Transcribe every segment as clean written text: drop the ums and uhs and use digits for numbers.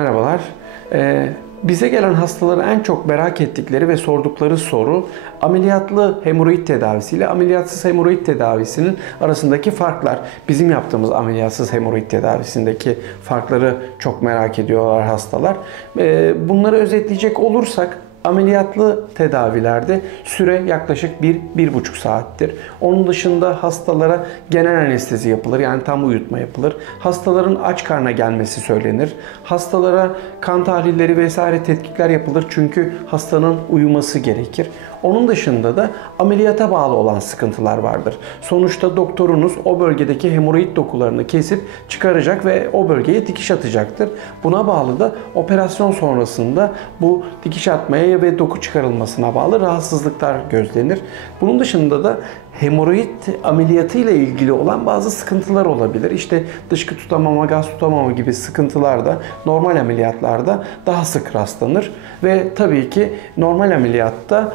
Merhabalar. Bize gelen hastaların en çok merak ettikleri ve sordukları soru ameliyatlı hemoroid tedavisi ile ameliyatsız hemoroid tedavisinin arasındaki farklar. Bizim yaptığımız ameliyatsız hemoroid tedavisindeki farkları çok merak ediyorlar hastalar. Bunları özetleyecek olursak ameliyatlı tedavilerde süre yaklaşık 1-1,5 saattir. Onun dışında hastalara genel anestezi yapılır. Yani tam uyutma yapılır. Hastaların aç karna gelmesi söylenir. Hastalara kan tahlilleri vesaire tetkikler yapılır. Çünkü hastanın uyuması gerekir. Onun dışında da ameliyata bağlı olan sıkıntılar vardır. Sonuçta doktorunuz o bölgedeki hemoroid dokularını kesip çıkaracak ve o bölgeye dikiş atacaktır. Buna bağlı da operasyon sonrasında bu dikiş atmaya ve doku çıkarılmasına bağlı rahatsızlıklar gözlenir. Bunun dışında da hemoroid ameliyatı ile ilgili olan bazı sıkıntılar olabilir. İşte dışkı tutamama, gaz tutamama gibi sıkıntılar da normal ameliyatlarda daha sık rastlanır. Ve tabii ki normal ameliyatta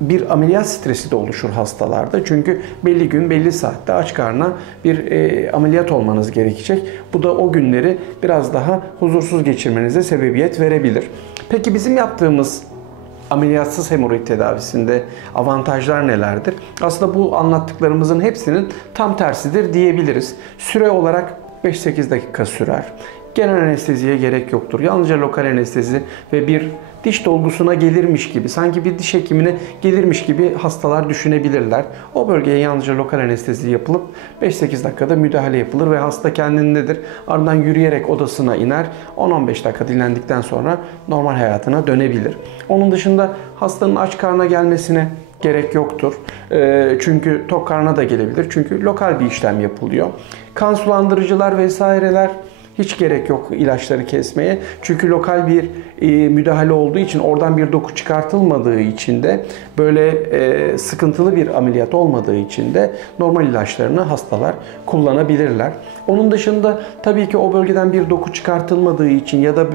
bir ameliyat stresi de oluşur hastalarda. Çünkü belli gün, belli saatte aç karnına bir ameliyat olmanız gerekecek. Bu da o günleri biraz daha huzursuz geçirmenize sebebiyet verebilir. Peki bizim yaptığımız ameliyatsız hemoroid tedavisinde avantajlar nelerdir? Aslında bu anlattıklarımızın hepsinin tam tersidir diyebiliriz. Süre olarak 5-8 dakika sürer. Genel anesteziye gerek yoktur. Yalnızca lokal anestezi ve bir diş dolgusuna gelirmiş gibi, sanki bir diş hekimine gelirmiş gibi hastalar düşünebilirler. O bölgeye yalnızca lokal anestezi yapılıp 5-8 dakikada müdahale yapılır ve hasta kendindedir. Ardından yürüyerek odasına iner. 10-15 dakika dinlendikten sonra normal hayatına dönebilir. Onun dışında hastanın aç karna gelmesine gerek yoktur. Çünkü tok karna da gelebilir. Çünkü lokal bir işlem yapılıyor. Kan sulandırıcılar vesaireler hiç gerek yok ilaçları kesmeye. Çünkü lokal bir müdahale olduğu için, oradan bir doku çıkartılmadığı için de, böyle sıkıntılı bir ameliyat olmadığı için de normal ilaçlarını hastalar kullanabilirler. Onun dışında tabii ki o bölgeden bir doku çıkartılmadığı için ya da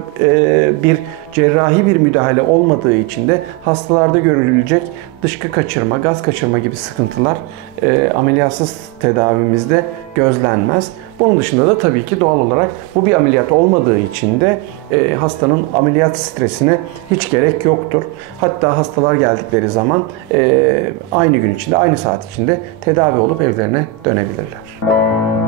bir cerrahi bir müdahale olmadığı için de hastalarda görülecek dışkı kaçırma, gaz kaçırma gibi sıkıntılar ameliyatsız tedavimizde gözlenmez. Bunun dışında da tabii ki doğal olarak bu bir ameliyat olmadığı için de hastanın ameliyat stresine hiç gerek yoktur. Hatta hastalar geldikleri zaman aynı gün içinde, aynı saat içinde tedavi olup evlerine dönebilirler.